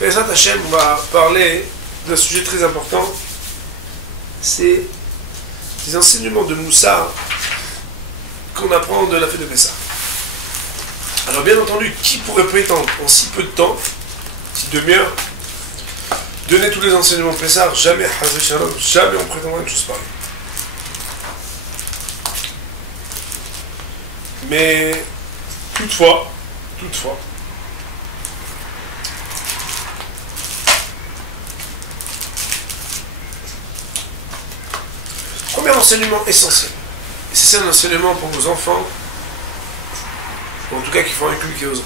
Bezrat Hashem, on va parler d'un sujet très important. C'est les enseignements de Moussa qu'on apprend de la fête de Pessah. Alors bien entendu, qui pourrait prétendre en si peu de temps, si demi-heure, donner tous les enseignements de Pessah? Jamais, Hazé Shalom, jamais on prétendra une chose pareille. Mais toutefois, premier enseignement essentiel, et c'est un enseignement pour vos enfants, ou en tout cas qu'il faut inculquer aux enfants.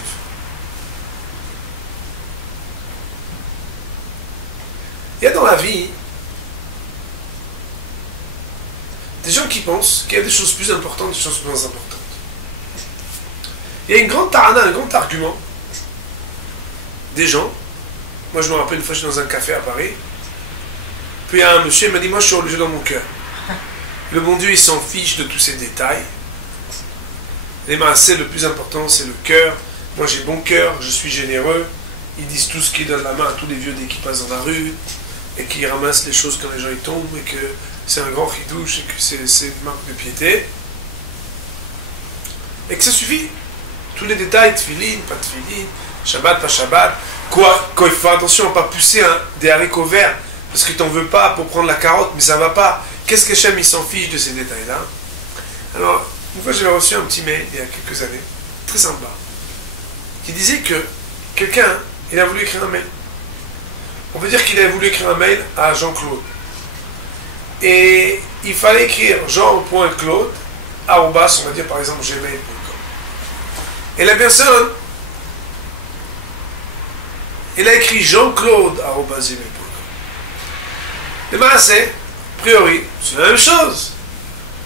Il y a dans la vie des gens qui pensent qu'il y a des choses plus importantes, des choses moins importantes. Il y a une grande tarana, un grand argument des gens. Moi je me rappelle une fois, je suis dans un café à Paris, puis il y a un monsieur, il m'a dit, moi je suis religieux dans mon cœur. Le bon Dieu, il s'en fiche de tous ces détails. Les maasés, le plus important, c'est le cœur. Moi, j'ai bon cœur, je suis généreux. Ils disent tous qu'ils donnent la main à tous les vieux dès qu'ils passent dans la rue, et qu'ils ramassent les choses quand les gens y tombent, et que c'est un grand chidouche, et que c'est une marque de piété. Et que ça suffit. Tous les détails, tefilin, pas tefilin, Shabbat, pas Shabbat. Quoi, il faut attention à ne pas pousser des haricots verts, parce que tu n'en veux pas pour prendre la carotte, mais ça ne va pas. Qu'est-ce qu'Hachem il s'en fiche de ces détails-là? Alors, une fois j'avais reçu un petit mail il y a quelques années, très sympa, qui disait que quelqu'un, il a voulu écrire un mail. On peut dire qu'il a voulu écrire un mail à Jean-Claude. Et il fallait écrire jean.claude, on va dire par exemple gmail.com. Et la personne, il a écrit jean-claude.gmail.com. Et ben c'est a priori, c'est la même chose.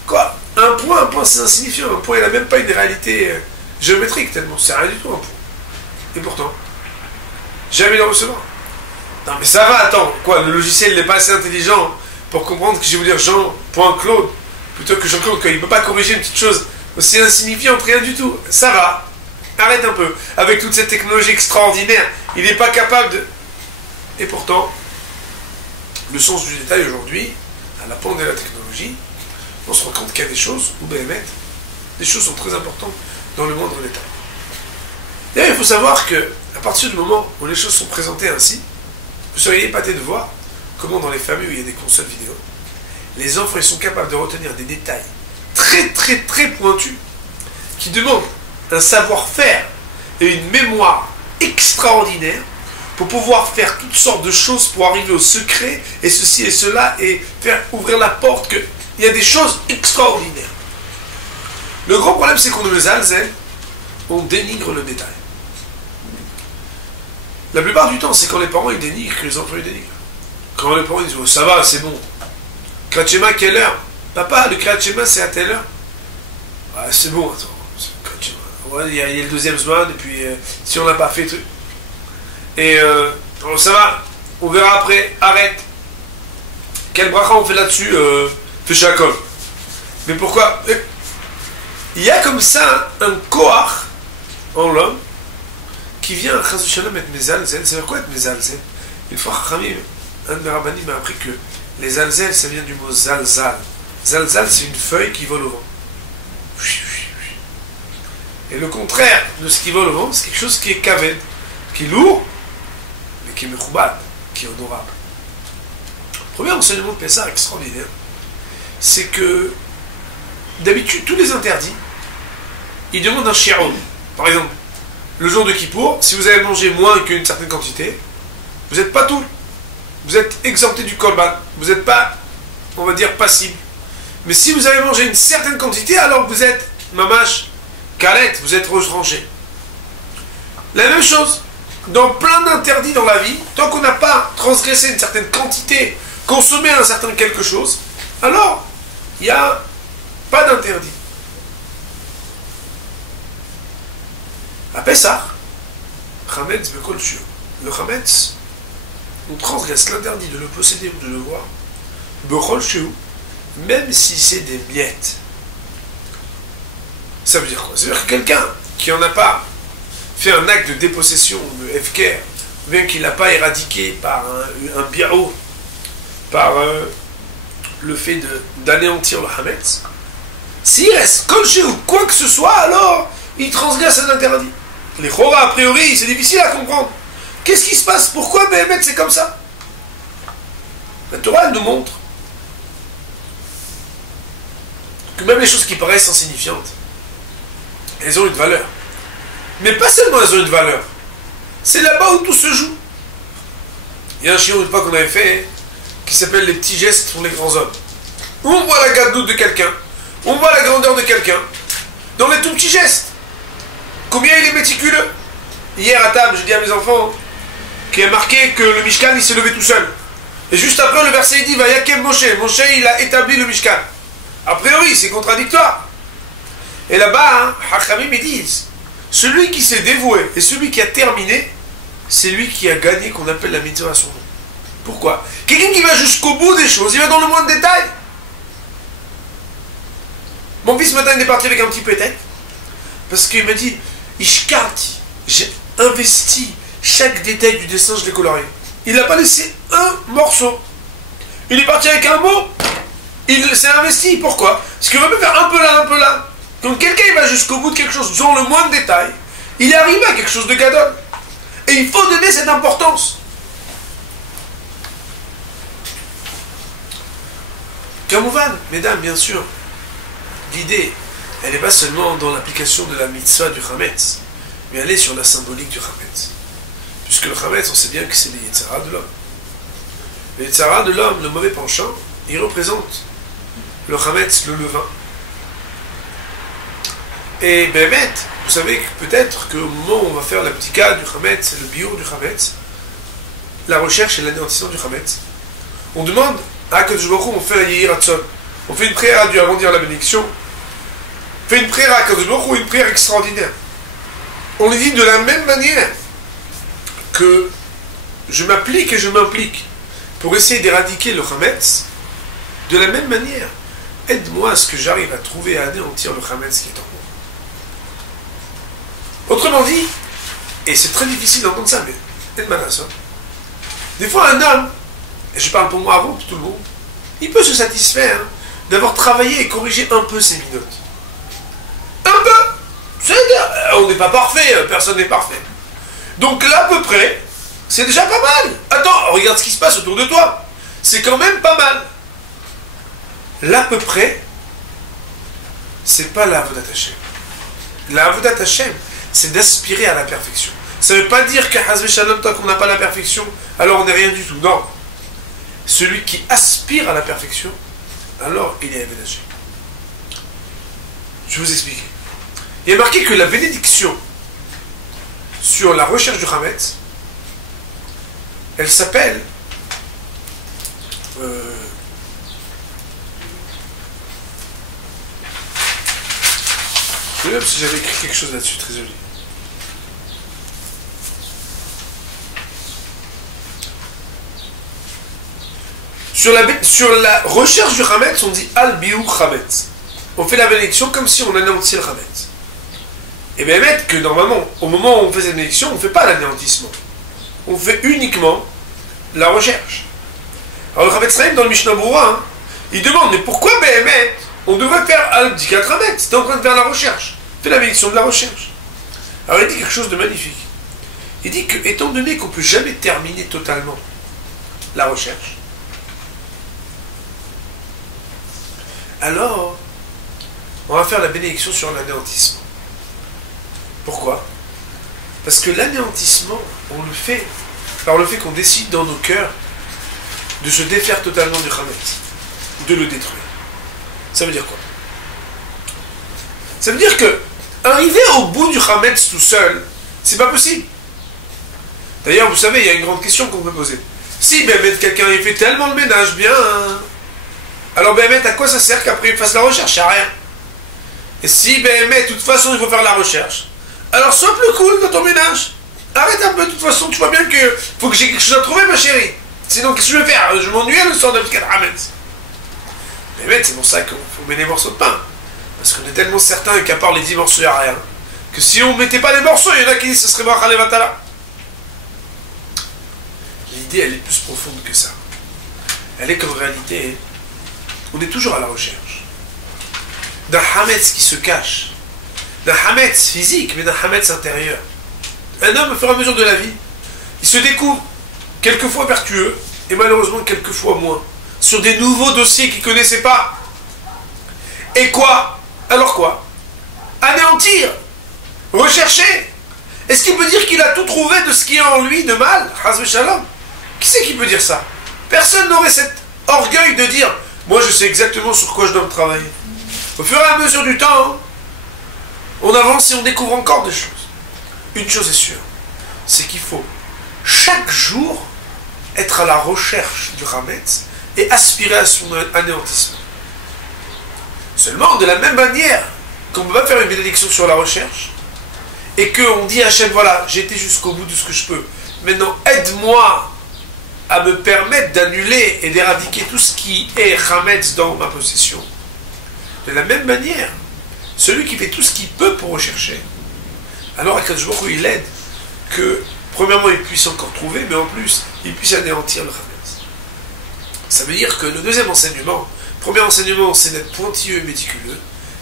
Quoi? Un point, c'est insignifiant. Un point, il n'a même pas une réalité géométrique tellement. C'est rien du tout, un point. Et pourtant, jamais le recevoir. Non, mais ça va, attends. Quoi, le logiciel n'est pas assez intelligent pour comprendre que je vais vous dire Jean.Claude plutôt que Jean-Claude, quand il ne peut pas corriger une petite chose aussi insignifiante, rien du tout. Ça va. Arrête un peu. Avec toute cette technologie extraordinaire, il n'est pas capable de. Et pourtant, le sens du détail aujourd'hui, à la pointe de la technologie, on se rend compte qu'il y a des choses, ou bien des choses sont très importantes dans le moindre détail. D'ailleurs, il faut savoir que, à partir du moment où les choses sont présentées ainsi, vous seriez épaté de voir comment dans les familles où il y a des consoles vidéo, les enfants ils sont capables de retenir des détails très très très pointus qui demandent un savoir-faire et une mémoire extraordinaire pour pouvoir faire toutes sortes de choses pour arriver au secret, et ceci et cela, et faire ouvrir la porte, qu'il y a des choses extraordinaires. Le grand problème, c'est qu'on nous alzène, on dénigre le détail. La plupart du temps, c'est quand les parents ils dénigrent que les enfants ils dénigrent. Quand les parents ils disent, oh, ça va, c'est bon. Kriyat Shema, quelle heure? Papa, le Kriyat Shema, c'est à telle heure? Ah, c'est bon, attends. Ouais, il y a le deuxième Zman, et puis si on n'a pas fait truc. Et ça va, on verra après, arrête. Quel bracha on fait là-dessus? Fais Shakol. Mais pourquoi? Il y a comme ça un koach en l'homme qui vient à Chazou Shalom être mezalzel. Ça veut dire quoi être mezalzel? Une fois, Chachamim, un de mes rabbanim m'a appris que les alzel, ça vient du mot zalzal. Zalzal, c'est une feuille qui vole au vent. Et le contraire de ce qui vole au vent, c'est quelque chose qui est kaved, qui est lourd, mais qui est mechoubat, qui est honorable. Premier enseignement de Pessah extraordinaire, c'est que d'habitude, tous les interdits, ils demandent un shi'ur. Par exemple, le jour de Kippour, si vous avez mangé moins qu'une certaine quantité, vous n'êtes pas tout. Vous êtes exempté du korban. Vous n'êtes pas, on va dire, passible. Mais si vous avez mangé une certaine quantité, alors vous êtes mamash, kalet, vous êtes retranché. La même chose, dans plein d'interdits dans la vie, tant qu'on n'a pas transgressé une certaine quantité, consommé un certain quelque chose, alors il n'y a pas d'interdit. À Pessah, Chametz bekol shiur. Le Chametz, on transgresse l'interdit de le posséder ou de le voir, bekol shiur, même si c'est des miettes. Ça veut dire quoi? Ça veut dire que quelqu'un qui n'en a pas fait un acte de dépossession, de hefker, bien qu'il n'a pas éradiqué par un bi'ou, par le fait d'anéantir le Hametz, s'il reste colché ou quoi que ce soit, alors il transgresse un interdit. Les Chora, a priori, c'est difficile à comprendre. Qu'est-ce qui se passe? Pourquoi Béhémet c'est comme ça? La Torah, elle nous montre que même les choses qui paraissent insignifiantes, elles ont une valeur. Mais pas seulement elles ont une valeur. C'est là-bas où tout se joue. Il y a un chiot une fois qu'on avait fait, qui s'appelle les petits gestes pour les grands hommes. Où on voit la gadoute de quelqu'un, on voit la grandeur de quelqu'un, dans les tout petits gestes. Combien il est méticuleux. Hier à table, j'ai dit à mes enfants qu'il y a marqué que le Mishkan il s'est levé tout seul. Et juste après le verset il dit Vayakem Moshe. Moshe il a établi le Mishkan. A priori c'est contradictoire. Et là-bas, Hachamim ils disent celui qui s'est dévoué et celui qui a terminé, c'est lui qui a gagné qu'on appelle la mitzvah à son nom. Pourquoi? Quelqu'un qui va jusqu'au bout des choses, il va dans le moindre détail. Mon fils ce matin il est parti avec un petit pétec parce qu'il m'a dit Ishkarti, j'ai investi chaque détail du dessin, je l'ai colorié. Il n'a pas laissé un morceau. Il est parti avec un mot, il s'est investi. Pourquoi? Parce qu'il veut faire un peu là, un peu là. Quand quelqu'un il va jusqu'au bout de quelque chose, dans le moindre détail, il arrive à quelque chose de gadol. Et il faut donner cette importance. Kamouvan, mesdames, bien sûr, l'idée, elle n'est pas seulement dans l'application de la mitzvah du Hametz, mais elle est sur la symbolique du Hametz. Puisque le Hametz, on sait bien que c'est les Yetzara de l'homme. Les Yetzara de l'homme, le mauvais penchant, il représente le Hametz, le levain. Et Béhémet, vous savez peut-être qu'au moment où on va faire la ptika du Hametz, le biur du Hametz, la recherche et l'anéantissement du Hametz, on demande à Kadosh Baruch Hu, on fait un Yehir Hatzon, on fait une prière à Dieu avant de dire la bénédiction, on fait une prière à Kadosh Baruch Hu, une prière extraordinaire. On lui dit de la même manière que je m'applique et je m'implique pour essayer d'éradiquer le Hametz, de la même manière, aide-moi à ce que j'arrive à trouver et à anéantir le Hametz qui est en moi. Autrement dit, et c'est très difficile d'entendre ça, mais des fois un homme, et je parle pour moi avant, pour tout le monde, il peut se satisfaire d'avoir travaillé et corrigé un peu ses minotes. Un peu. C'est-à-dire, on n'est pas parfait, personne n'est parfait. Donc là, à peu près, c'est déjà pas mal. Attends, regarde ce qui se passe autour de toi. C'est quand même pas mal. Là, à peu près, c'est pas la Avodat Hashem. La Avodat Hashem, c'est d'aspirer à la perfection. Ça ne veut pas dire qu'à Hazve Shalom, tant qu'on n'a pas la perfection, alors on n'est rien du tout. Non. Celui qui aspire à la perfection, alors il est aménagé. Je vais vous expliquer. Il est marqué que la bénédiction sur la recherche du Hametz, elle s'appelle je sais même si j'avais écrit quelque chose là-dessus, très joli. Sur la recherche du Hametz, on dit Al-Biou Hametz. On fait la bénédiction comme si on anéantit le Hametz. Et bien, mettre que normalement, au moment où on fait cette bénédiction, on ne fait pas l'anéantissement. On fait uniquement la recherche. Alors le Hametz Chaim, dans le Mishnah Berurah, il demande, mais pourquoi Béhémet, on devrait faire Al-Bdikat Hametz? T'es en train de faire la recherche. Fais la bénédiction de la recherche. Alors il dit quelque chose de magnifique. Il dit que, étant donné qu'on ne peut jamais terminer totalement la recherche, alors on va faire la bénédiction sur l'anéantissement. Pourquoi? Parce que l'anéantissement, on le fait par le fait qu'on décide dans nos cœurs de se défaire totalement du Hametz, de le détruire. Ça veut dire quoi? Ça veut dire que arriver au bout du Hametz tout seul, c'est pas possible. D'ailleurs, vous savez, il y a une grande question qu'on peut poser. Si quelqu'un il fait tellement le ménage bien, alors à quoi ça sert qu'après il fasse la recherche? À rien. Et si de toute façon il faut faire la recherche, alors sois plus cool dans ton ménage. Arrête un peu, de toute façon tu vois bien que faut que j'ai quelque chose à trouver, ma chérie. Sinon qu'est-ce que je vais faire? Je m'ennuie le soir de Bdikat Hametz. C'est pour ça qu'on met les morceaux de pain. Parce qu'on est tellement certain qu'à part les 10 morceaux, il n'y a rien. Que si on ne mettait pas les morceaux, il y en a qui disent que ce serait Bracha Levatala. l'idée, elle est plus profonde que ça. Elle est qu'en réalité, on est toujours à la recherche d'un hametz qui se cache, d'un hametz physique, mais d'un hametz intérieur. Un homme, au fur et à mesure de la vie, il se découvre quelquefois vertueux, et malheureusement quelquefois moins, sur des nouveaux dossiers qu'il ne connaissait pas. Et quoi? Alors quoi? Anéantir, rechercher. Est-ce qu'il peut dire qu'il a tout trouvé de ce qui est en lui de mal? Hazve shalom. Qui c'est qui peut dire ça? Personne n'aurait cet orgueil de dire moi je sais exactement sur quoi je dois me travailler. Au fur et à mesure du temps, on avance et on découvre encore des choses. Une chose est sûre, c'est qu'il faut chaque jour être à la recherche du Hametz et aspirer à son anéantissement. Seulement, de la même manière qu'on ne peut pas faire une bénédiction sur la recherche et qu'on dit à Hachem, voilà, j'ai été jusqu'au bout de ce que je peux. Maintenant, aide-moi à me permettre d'annuler et d'éradiquer tout ce qui est Hametz dans ma possession. De la même manière, celui qui fait tout ce qu'il peut pour rechercher, alors Akadosh Baruch Hu, il aide que, premièrement, il puisse encore trouver, mais en plus, il puisse anéantir le Hametz. Ça veut dire que le deuxième enseignement, premier enseignement, c'est d'être pointilleux et méticuleux.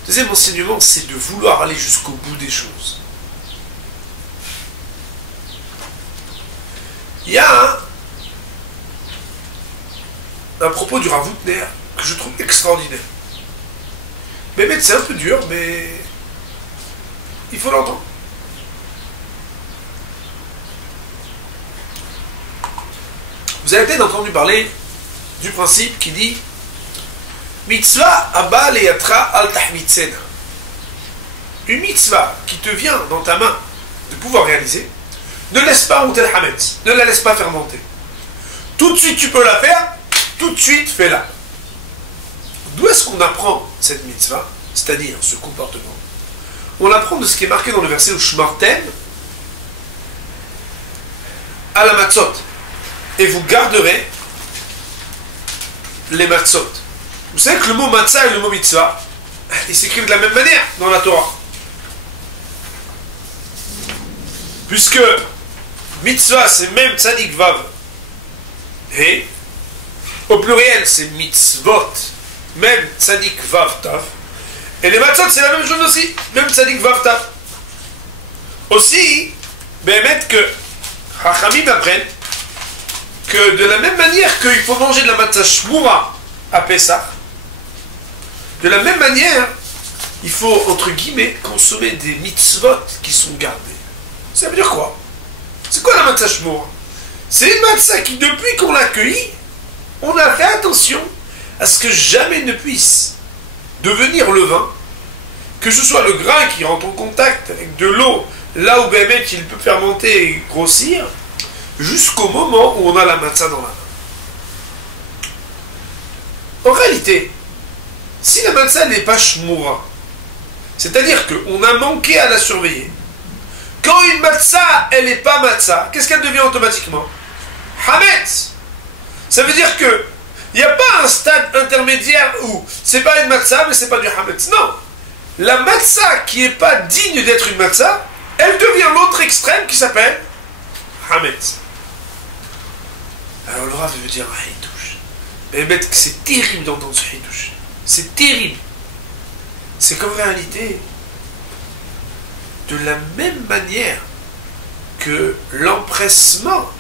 Deuxième enseignement, c'est de vouloir aller jusqu'au bout des choses. Il y a un propos du Rav Hutner que je trouve extraordinaire. Mais c'est un peu dur, mais il faut l'entendre. Vous avez peut-être entendu parler du principe qui dit mitzvah abba leyatra al tahmitzena. Une mitzvah qui te vient dans ta main de pouvoir réaliser, ne laisse pas monter le hametz, ne la laisse pas fermenter. Tout de suite tu peux la faire, tout de suite fais-la. D'où est-ce qu'on apprend cette mitzvah, c'est-à-dire ce comportement? On l'apprend de ce qui est marqué dans le verset où Shmartem à la matzot, et vous garderez les matzot. Vous savez que le mot matzah et le mot mitzvah, ils s'écrivent de la même manière dans la Torah. Puisque mitzvah c'est même tzadik vav, et au pluriel c'est mitzvot, même tzadik vav tav, et les matzot c'est la même chose aussi, même tzadik vav tav. Aussi, bémet que Chachamim apprennent que de la même manière qu'il faut manger de la matzah shmura à Pessah, de la même manière, il faut, entre guillemets, consommer des mitzvot qui sont gardés. Ça veut dire quoi? C'est quoi la matzah shmura? C'est une matzah qui, depuis qu'on l'a accueillie, on a fait attention à ce que jamais ne puisse devenir levain, que ce soit le grain qui rentre en contact avec de l'eau, là où Bémet il peut fermenter et grossir, jusqu'au moment où on a la matzah dans la main. En réalité, si la matzah n'est pas shmura, c'est-à-dire qu'on a manqué à la surveiller, quand une matzah, elle n'est pas matzah, qu'est-ce qu'elle devient automatiquement? Hametz. Ça veut dire que il n'y a pas un stade intermédiaire où c'est pas une matzah, mais c'est pas du hametz. Non. La matzah qui n'est pas digne d'être une matzah, elle devient l'autre extrême qui s'appelle hametz. Alors le Rav veut dire un hitouche. Mais c'est terrible d'entendre ce hitouche. C'est terrible. C'est qu'en réalité, de la même manière que l'empressement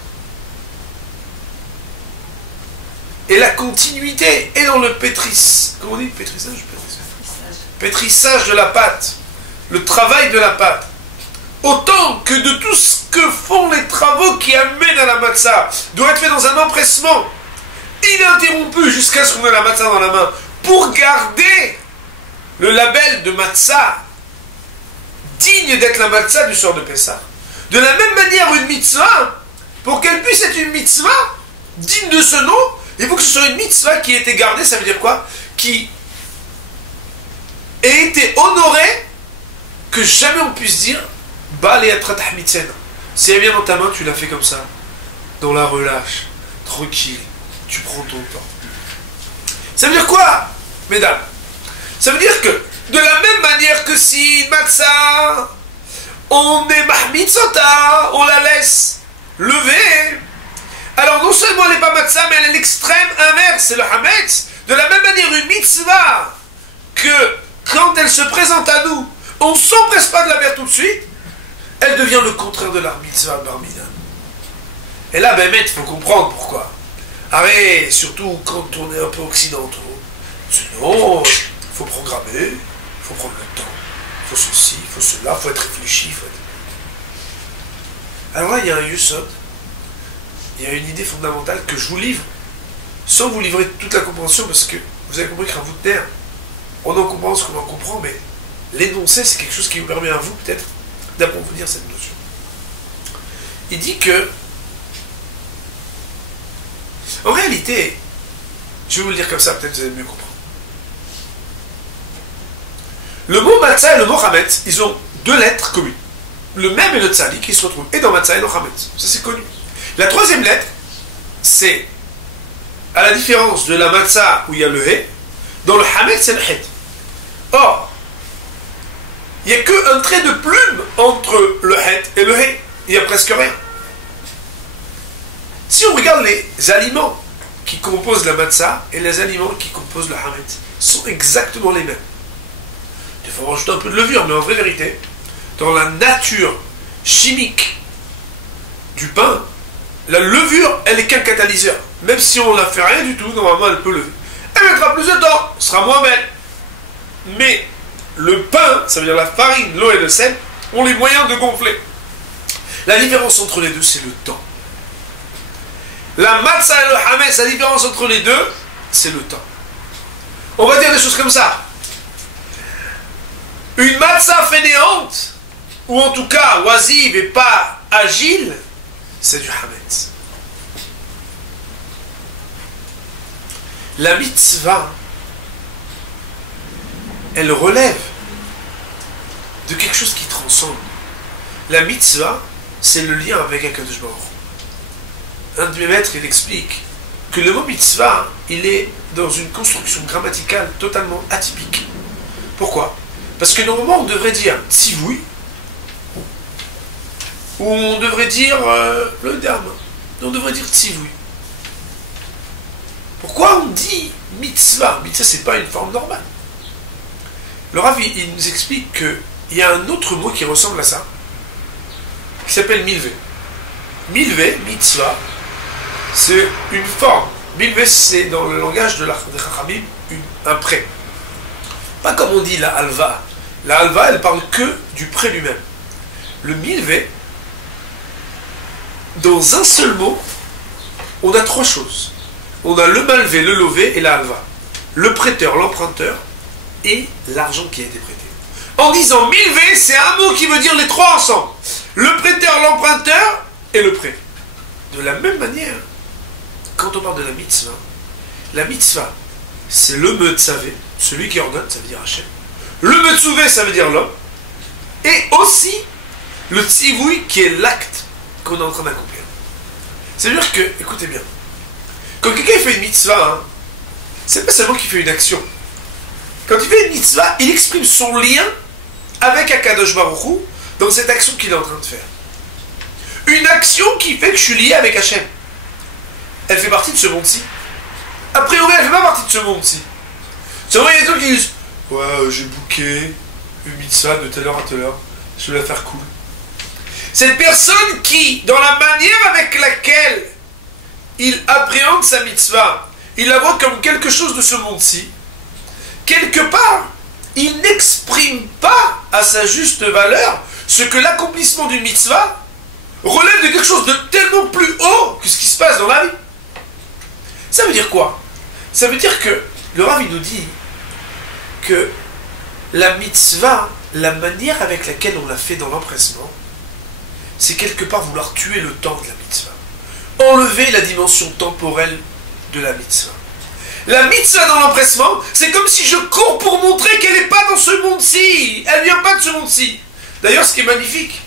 et la continuité est dans le comment on dit pétrissage de la pâte, le travail de la pâte, autant que de tout ce que font les travaux qui amènent à la matzah, doit être fait dans un empressement ininterrompu jusqu'à ce qu'on ait la matzah dans la main, pour garder le label de matzah digne d'être la matzah du soir de Pessah. De la même manière, une mitzvah, pour qu'elle puisse être une mitzvah digne de ce nom, il faut que ce soit une mitzvah qui ait été gardée. Ça veut dire quoi? Qui ait été honorée, que jamais on puisse dire si elle vient dans ta main, tu la fais comme ça, dans la relâche, tranquille, tu prends ton temps. Ça veut dire quoi, mesdames? Ça veut dire que, de la même manière que si matzah, on est mahmitzota, on la laisse lever, Alors non seulement elle n'est pas matzah, mais elle est l'extrême inverse, c'est le hametz. De la même manière, une mitzvah, que quand elle se présente à nous, on ne s'empresse pas de la faire tout de suite, elle devient le contraire de la mitzvah bar minan. Et là, ben, il faut comprendre pourquoi. Arrête, surtout quand on est un peu occidentaux. Sinon, il faut programmer, il faut prendre le temps, il faut ceci, il faut cela, il faut être réfléchi. Alors là, il y a un yusod, il y a une idée fondamentale que je vous livre, sans vous livrer toute la compréhension, parce que vous avez compris qu'à vous de terre, on en comprend ce qu'on en comprend, mais l'énoncé, c'est quelque chose qui vous permet à vous, peut-être, d'approfondir cette notion. Il dit que, en réalité, je vais vous le dire comme ça, peut-être vous allez mieux comprendre. Le mot matzah et le mot hametz, ils ont deux lettres communes. Le même et le tzali qui se retrouvent et dans matzah et dans hametz. Ça c'est connu. La troisième lettre, c'est, à la différence de la matzah où il y a le he, dans le hametz c'est le het. Or, il n'y a qu'un trait de plume entre le het et le he. Il n'y a presque rien. Si on regarde les aliments qui composent la matzah et les aliments qui composent le hametz, sont exactement les mêmes. Il faut rajouter un peu de levure, mais en vraie vérité, dans la nature chimique du pain, la levure, elle est qu'un catalyseur. Même si on ne la fait rien du tout, normalement elle peut lever. Elle mettra plus de temps, ce sera moins belle. Mais le pain, ça veut dire la farine, l'eau et le sel, ont les moyens de gonfler. La différence entre les deux, c'est le temps. La matzah et le hametz, la différence entre les deux, c'est le temps. On va dire des choses comme ça. Une matzah fainéante, ou en tout cas oisive et pas agile, c'est du hametz. La mitzvah, elle relève de quelque chose qui transcende. La mitzvah, c'est le lien avec Akadosh Baruch Hu. Un de mes maîtres, il explique que le mot mitzvah, il est dans une construction grammaticale totalement atypique. Pourquoi ? Parce que normalement, on devrait dire tzivouï, ou on devrait dire le dharma. On devrait dire tzivouï. Pourquoi on dit mitzvah ? Mitzvah, c'est pas une forme normale. Le Rav, il nous explique qu'il y a un autre mot qui ressemble à ça, qui s'appelle milvé. Milvé, mitzvah, c'est une forme. Milvé, c'est dans le langage de Chachamim un prêt. Pas comme on dit la halva. La halva, elle parle que du prêt lui-même. Le milvé, dans un seul mot, on a trois choses. On a le malvé, le lové et la halva. Le prêteur, l'emprunteur et l'argent qui a été prêté. En disant milvé, c'est un mot qui veut dire les trois ensemble. Le prêteur, l'emprunteur et le prêt. De la même manière, quand on parle de la mitzvah, c'est le metzavé, celui qui ordonne, ça veut dire Hachem. Le metzouvé, ça veut dire l'homme. Et aussi, le tzivouï, qui est l'acte qu'on est en train d'accomplir. C'est-à-dire que, écoutez bien, quand quelqu'un fait une mitzvah, c'est pas seulement qu'il fait une action. Quand il fait une mitzvah, il exprime son lien avec Akadosh Baruch Hu dans cette action qu'il est en train de faire. Une action qui fait que je suis lié avec Hachem. Elle fait partie de ce monde-ci. A priori, elle ne fait pas partie de ce monde-ci. C'est vrai, il y a des gens qui disent « Ouais, j'ai booké une mitzvah de telle heure à telle heure. Je vais la faire cool. » Cette personne qui, dans la manière avec laquelle il appréhende sa mitzvah, il la voit comme quelque chose de ce monde-ci, quelque part, il n'exprime pas à sa juste valeur ce que l'accomplissement d'une mitzvah relève de quelque chose de tellement plus haut que ce qui se passe dans la vie. Ça veut dire quoi? Ça veut dire que le Rav nous dit que la mitzvah, la manière avec laquelle on l'a fait dans l'empressement, c'est quelque part vouloir tuer le temps de la mitzvah. Enlever la dimension temporelle de la mitzvah. La mitzvah dans l'empressement, c'est comme si je cours pour montrer qu'elle n'est pas dans ce monde-ci. Elle ne vient pas de ce monde-ci. D'ailleurs, ce qui est magnifique,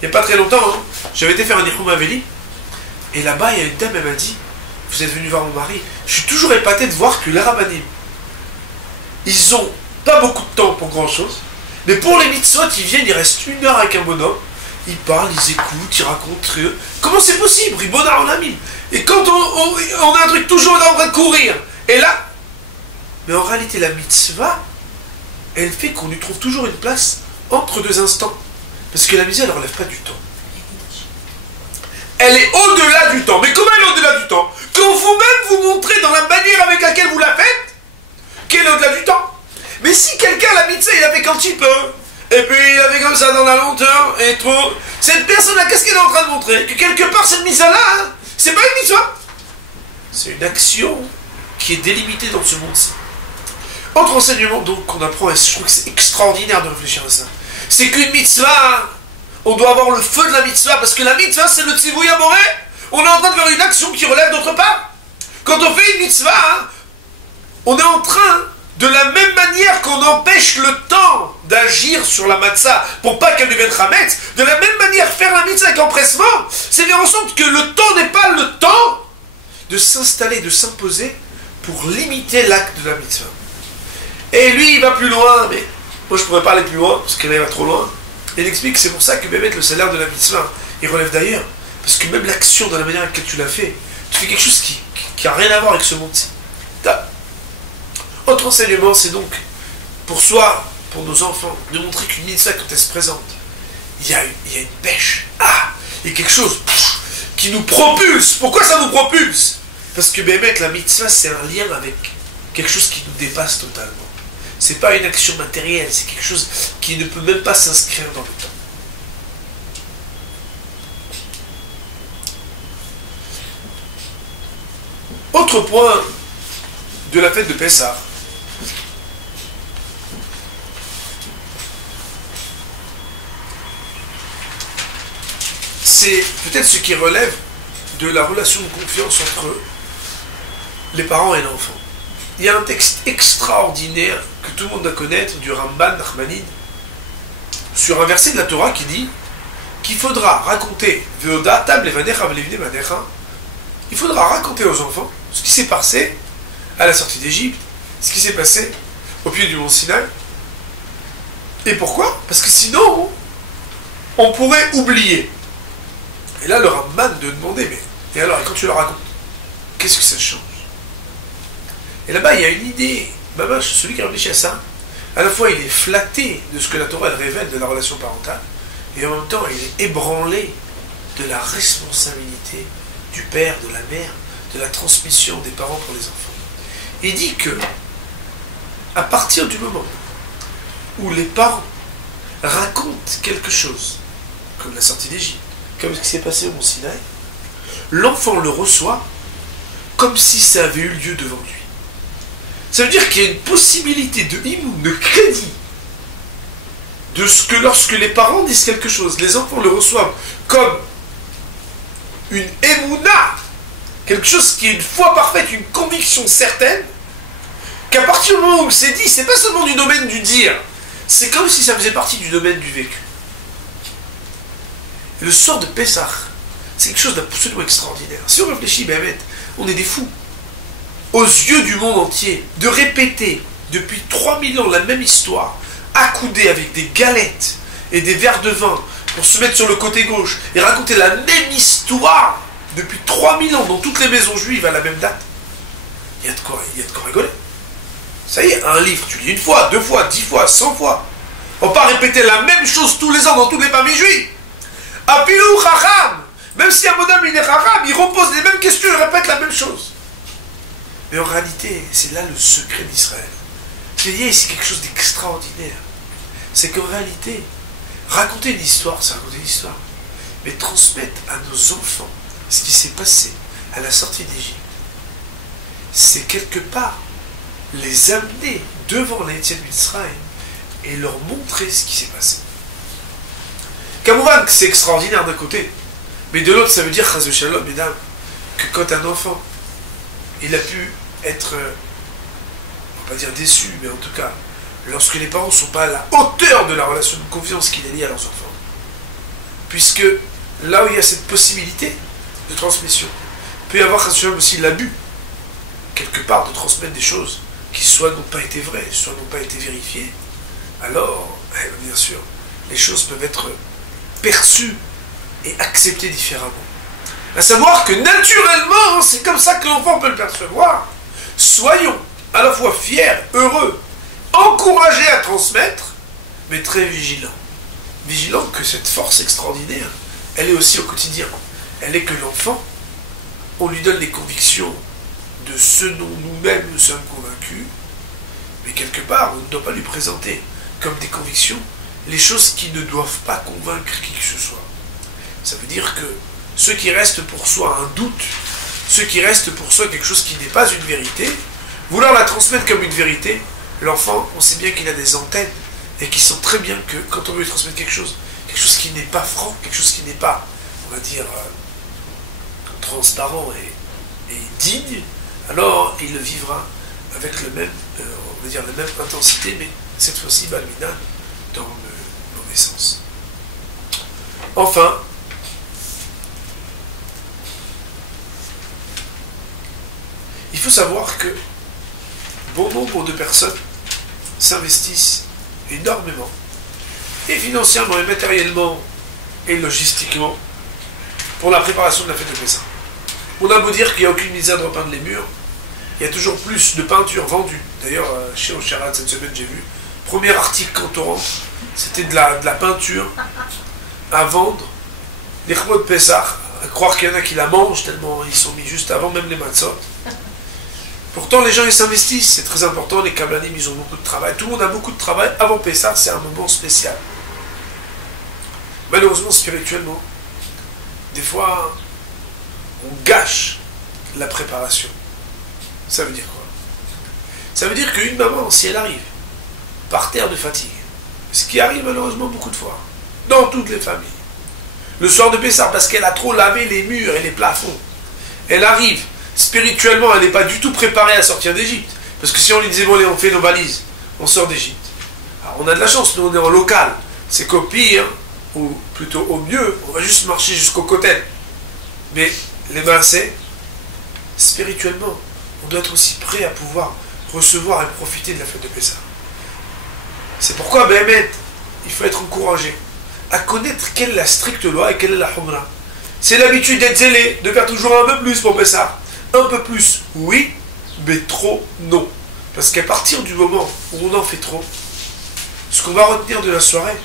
il n'y a pas très longtemps, j'avais été faire un Nichum Aveli, et là-bas, il y a une dame, elle m'a dit, vous êtes venu voir mon mari, je suis toujours épaté de voir que les rabbanim, ils n'ont pas beaucoup de temps pour grand-chose, mais pour les mitzvot, ils viennent, ils restent 1 heure avec un bonhomme, Ils parlent, ils écoutent, ils racontent. Comment c'est possible? Ribona en ami. Et quand on a un truc toujours là en train de courir, et là, mais en réalité la mitzvah, elle fait qu'on lui trouve toujours une place entre deux instants. Parce que la mitzvah, elle ne relève pas du temps. Elle est au-delà du temps. Mais comment elle est au-delà du temps? Quand vous-même vous montrez dans la manière avec laquelle vous la faites, qu'elle est au-delà du temps. Mais si quelqu'un, la mitzvah, il a fait quand il peut, et puis il a fait comme ça dans la lenteur, et trop... Cette personne-là, qu'est-ce qu'elle est en train de montrer? Que quelque part, cette mitzvah-là, hein, c'est pas une mitzvah. C'est une action qui est délimitée dans ce monde-ci. Autre enseignement donc qu'on apprend, et je trouve que c'est extraordinaire de réfléchir à ça, c'est qu'une mitzvah, on doit avoir le feu de la mitzvah, parce que la mitzvah c'est le tzivouy amoré. On est en train de faire une action qui relève d'autre part. Quand on fait une mitzvah, on est en train, de la même manière qu'on empêche le temps d'agir sur la matzah pour pas qu'elle devienne chametz, de la même manière faire la mitzvah avec empressement, c'est faire en sorte que le temps n'est pas le temps de s'installer, de s'imposer pour limiter l'acte de la mitzvah. Et lui, il va plus loin, mais moi je pourrais pas aller plus loin, parce qu'il va trop loin. Et il explique que c'est pour ça que le salaire de la mitzvah, il relève d'ailleurs. Parce que même l'action, dans la manière avec laquelle tu l'as fait, tu fais quelque chose qui a rien à voir avec ce monde-ci. Autre enseignement, c'est donc, pour soi, pour nos enfants, de montrer qu'une mitzvah, quand elle se présente, il y a une pêche. Il y a quelque chose qui nous propulse. Pourquoi ça nous propulse? Parce que la mitzvah, c'est un lien avec quelque chose qui nous dépasse totalement. C'est pas une action matérielle, c'est quelque chose qui ne peut même pas s'inscrire dans le temps. Autre point de la fête de Pessah, c'est peut-être ce qui relève de la relation de confiance entre les parents et l'enfant. Il y a un texte extraordinaire que tout le monde doit connaître du Ramban Nachmanide sur un verset de la Torah qui dit qu'il faudra raconter il faudra raconter aux enfants ce qui s'est passé à la sortie d'Égypte, ce qui s'est passé au pied du mont Sinaï. Et pourquoi? Parce que sinon, on pourrait oublier. Et là, le Ramban de demander, mais et alors, quand tu leur racontes, qu'est-ce que ça change? Et là-bas, il y a une idée. Celui qui réfléchit à ça, à la fois il est flatté de ce que la Torah elle révèle de la relation parentale, et en même temps il est ébranlé de la responsabilité du père, de la mère, de la transmission des parents pour les enfants. Il dit que, à partir du moment où les parents racontent quelque chose, comme la sortie d'Égypte, comme ce qui s'est passé au mont Sinaï, l'enfant le reçoit comme si ça avait eu lieu devant lui. Ça veut dire qu'il y a une possibilité de crédit, de ce que lorsque les parents disent quelque chose, les enfants le reçoivent comme une émouna, quelque chose qui est une foi parfaite, une conviction certaine, qu'à partir du moment où c'est dit, c'est pas seulement du domaine du dire, c'est comme si ça faisait partie du domaine du vécu. Et le sort de Pessah, c'est quelque chose d'absolument extraordinaire. Si on réfléchit, on est des fous. Aux yeux du monde entier, de répéter depuis 3000 ans la même histoire, accoudée avec des galettes et des verres de vin pour se mettre sur le côté gauche et raconter la même histoire depuis 3000 ans dans toutes les maisons juives à la même date, il y a de quoi rigoler. Ça y est, un livre, tu lis une fois, 2 fois, 10 fois, 100 fois. On va pas répéter la même chose tous les ans dans toutes les familles juives. Apilou Chacham, même si un bonhomme il est Chacham, il repose les mêmes questions, il répète la même chose. Mais en réalité, c'est là le secret d'Israël. C'est quelque chose d'extraordinaire. C'est qu'en réalité, raconter une histoire, c'est raconter une histoire. Mais transmettre à nos enfants ce qui s'est passé à la sortie d'Égypte, c'est quelque part les amener devant la Yetziat Mitzrayim et leur montrer ce qui s'est passé. Kamouvan, c'est extraordinaire d'un côté, mais de l'autre, ça veut dire, chas v'shalom, mesdames, que quand un enfant, il a pu être, on va pas dire déçu, mais en tout cas, lorsque les parents ne sont pas à la hauteur de la relation de confiance qu'il a liée à leurs enfants. Puisque là où il y a cette possibilité de transmission, il peut y avoir aussi l'abus, quelque part, de transmettre des choses qui soit n'ont pas été vraies, soit n'ont pas été vérifiées. Alors, bien sûr, les choses peuvent être perçu et accepté différemment. À savoir que naturellement, c'est comme ça que l'enfant peut le percevoir. Soyons à la fois fiers, heureux, encouragés à transmettre, mais très vigilants. Vigilants que cette force extraordinaire, elle est aussi au quotidien. Elle est que l'enfant, on lui donne les convictions de ce dont nous-mêmes nous sommes convaincus, mais quelque part, on ne doit pas lui présenter comme des convictions les choses qui ne doivent pas convaincre qui que ce soit. Ça veut dire que ce qui reste pour soi un doute, ce qui reste pour soi quelque chose qui n'est pas une vérité, vouloir la transmettre comme une vérité, l'enfant, on sait bien qu'il a des antennes et qu'il sent très bien que quand on veut lui transmettre quelque chose qui n'est pas franc, quelque chose qui n'est pas, on va dire, transparent et digne, alors il le vivra avec le même, on va dire, la même intensité, mais cette fois-ci, balmina, dans le mauvais sens. Enfin, il faut savoir que bon nombre de personnes s'investissent énormément, et financièrement, et matériellement, et logistiquement, pour la préparation de la fête de Pessah. On a beau dire qu'il n'y a aucune misère de repeindre les murs, il y a toujours plus de peinture vendue. D'ailleurs, chez Ocharat, cette semaine, j'ai vu, premier article quand on rentre, c'était de la peinture à vendre, les chevaux de Pessah, à croire qu'il y en a qui la mangent tellement ils sont mis juste avant, même les matzot. Pourtant, les gens, ils s'investissent, c'est très important, les kabbalim, ils ont beaucoup de travail, tout le monde a beaucoup de travail, avant Pessah, c'est un moment spécial. Malheureusement, spirituellement, des fois, on gâche la préparation. Ça veut dire quoi? Ça veut dire qu'une maman, si elle arrive, par terre de fatigue, ce qui arrive malheureusement beaucoup de fois, dans toutes les familles, le soir de Pessah, parce qu'elle a trop lavé les murs et les plafonds, elle arrive, spirituellement, elle n'est pas du tout préparée à sortir d'Égypte. Parce que si on lui disait, bon, allez, on fait nos valises, on sort d'Égypte. Alors on a de la chance, nous on est en local. C'est qu'au pire, ou plutôt au mieux, on va juste marcher jusqu'au côté. Mais les massés, spirituellement, on doit être aussi prêt à pouvoir recevoir et profiter de la fête de Pessah. C'est pourquoi, Béhémet, il faut être encouragé à connaître quelle est la stricte loi et quelle est la humra. C'est l'habitude d'être zélé, de faire toujours un peu plus pour Pessah. Un peu plus, oui, mais trop, non. Parce qu'à partir du moment où on en fait trop, ce qu'on va retenir de la soirée,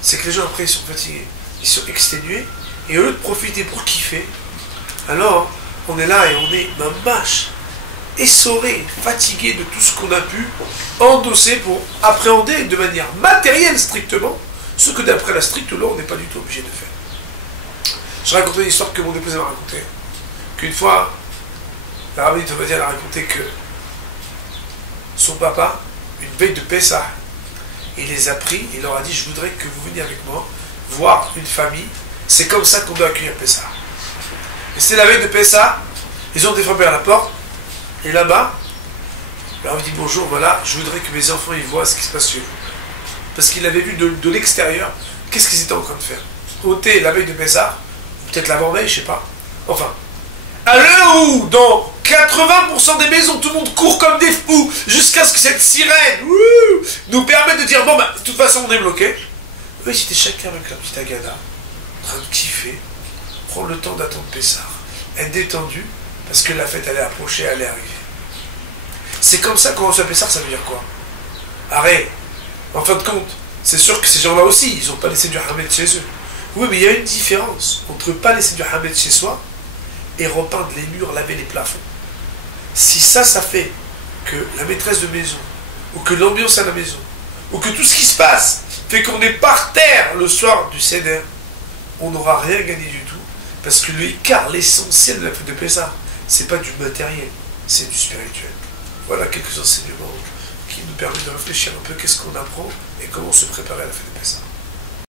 c'est que les gens après ils sont fatigués, ils sont exténués, et au lieu de profiter pour kiffer, alors on est là et on est mâche, essoré, fatigué de tout ce qu'on a pu endosser pour appréhender de manière matérielle strictement ce que d'après la stricte loi on n'est pas du tout obligé de faire. Je racontais une histoire que mon épouse m'a racontée, qu'une fois, la rabbin Tovadian a raconté que son papa, une veille de Pessah, il les a pris, il leur a dit, je voudrais que vous veniez avec moi voir une famille, c'est comme ça qu'on doit accueillir Pessah. Et c'est la veille de Pessah, ils ont défrapé à la porte, et là-bas, il leur a dit, bonjour, voilà, je voudrais que mes enfants ils voient ce qui se passe chez vous. Parce qu'il avait vu de l'extérieur, qu'est-ce qu'ils étaient en train de faire. Ôter la veille de Pessah, peut-être l'avant-veille, je sais pas. Enfin, à l'heure où, dans 80% des maisons, tout le monde court comme des fous, jusqu'à ce que cette sirène nous permette de dire, bon, bah, de toute façon, on est bloqué. Eux, ils étaient chacun avec la petite agada, en train de kiffer, prendre le temps d'attendre Pessah, être détendu, parce que la fête, elle est approchée, elle est arrivée. C'est comme ça qu'on reçoit Pessah, ça veut dire quoi? Arrête. En fin de compte, c'est sûr que ces gens-là aussi, ils n'ont pas laissé du hamed chez eux. Oui, mais il y a une différence entre pas laisser du hamed chez soi et repeindre les murs, laver les plafonds. Si ça fait que la maîtresse de maison, ou que l'ambiance à la maison, ou que tout ce qui se passe fait qu'on est par terre le soir du Seder, on n'aura rien gagné du tout, parce que car l'essentiel de la fête de Pessah, c'est pas du matériel, c'est du spirituel. Voilà quelques enseignements qui nous permettent de réfléchir un peu qu'est-ce qu'on apprend et comment se préparer à la fête de Pessah.